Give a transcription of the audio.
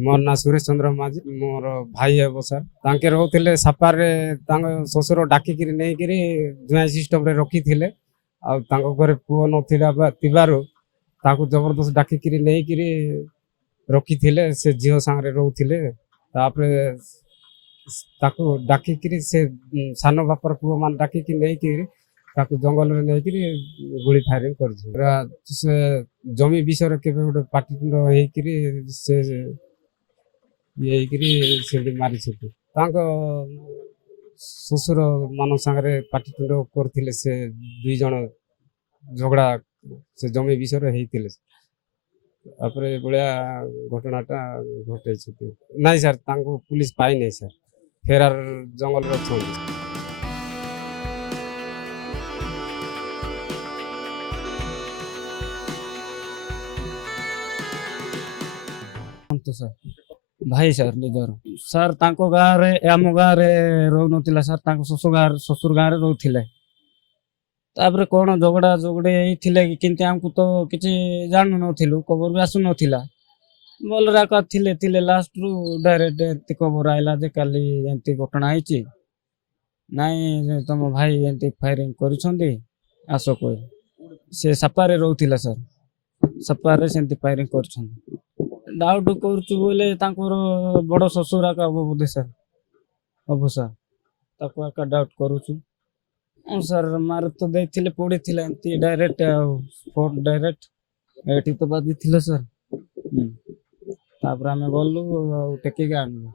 मोर ना सुरेश चंद्र माझी मोर भाई हे सर तांके रोथिले सापारे तांग ससुर डाकिकिरी नेइकिरी जुआई सिस्टम रे रखिथिले आ तांको घरे पुओ नथिला तिबारु ताकू जबरदस्त डाकिकिरी नेइकिरी रखिथिले से झियो सांगरे रोथिले तापरे ताकू डाकिकिरी से सानो बापर पुओ मान डाकिकी नेइकिरी ताकू जंगल रे नेइकिरी गुली फायरिंग करछि से जमी विषय केबे गोटे पार्टी हेकिरी से ये से मारी শ্বশুর मान सागर पाटितुंड करथिले से दुई जन झगड़ा से जमी विषय तापर बड़िया घटनाटा घटे नाई सर तांको पुलिस पाई नहीं सर फेरार जंगल तो सर भाई सर निजर सर तांको गाँ रे आम गाँ रे रहो नथिला सर तांको ससुर गाँ रे रहथिले तापर कोन झगड़ा झगड़े थिले किंतु हमको तो किछि जानु नथिलु खबर भी आसु नथिला बोल राका थिले थिले लास्ट रु डायरेक्ट एंती खबर आइला जे काली एंती घटना आइछि नाई तुम भाई एंती फायरिंग करिसंदी आसो कोइ से सपारे रहथिला सर सपारे सेंती फायरिंग करछंदी डाउट करछु बोले तांकर बड़ ससुर का बोधे सर अब सर ताको का डाउट करूछु सर मार तो देथिले पड़ी थिले एंती डायरेक्ट स्पॉट डायरेक्ट एठी तो बाजी थिले सर तापर हमें गलु टेकी गाणु